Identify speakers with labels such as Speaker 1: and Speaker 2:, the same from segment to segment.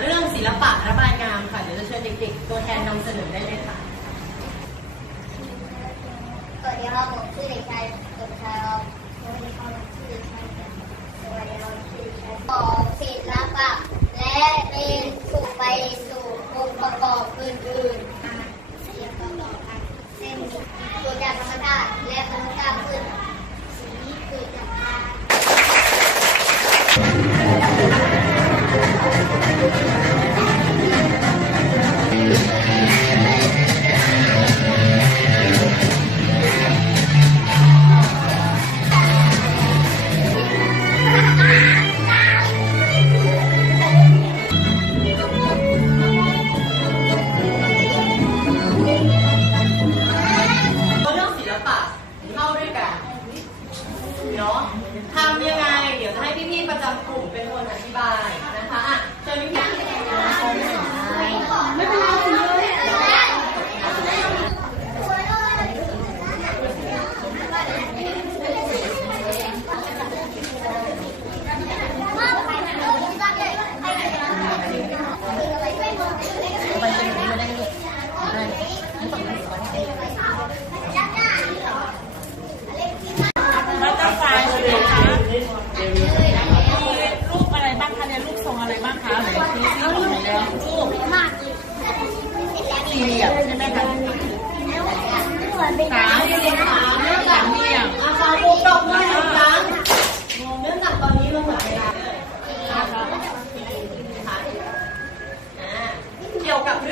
Speaker 1: เรื่องศิลปะระบายงามค่ะเดี๋ยวจะเชิญเด็กๆ ตัวแทนนำเสนอได้เลยค่ะ
Speaker 2: สวัสดีครับผมชื่อเด็กชายสุชาลสวัสดีครับชื่อเครบอกศิลปะและเป็นสู่ไปสู่องค์ประกอบอื่นๆเสีะอบเส้นตัจากธรรมชาติและธรรมชาติขึ้น
Speaker 1: เนาะทำยังไง เดี๋ยวจะให้พี่ๆประจำกลุ่มเป็นคนอธิบายนะ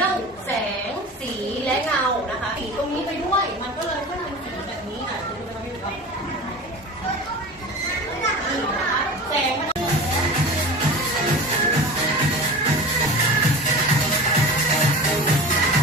Speaker 1: ื่องแสงสีและเงานะ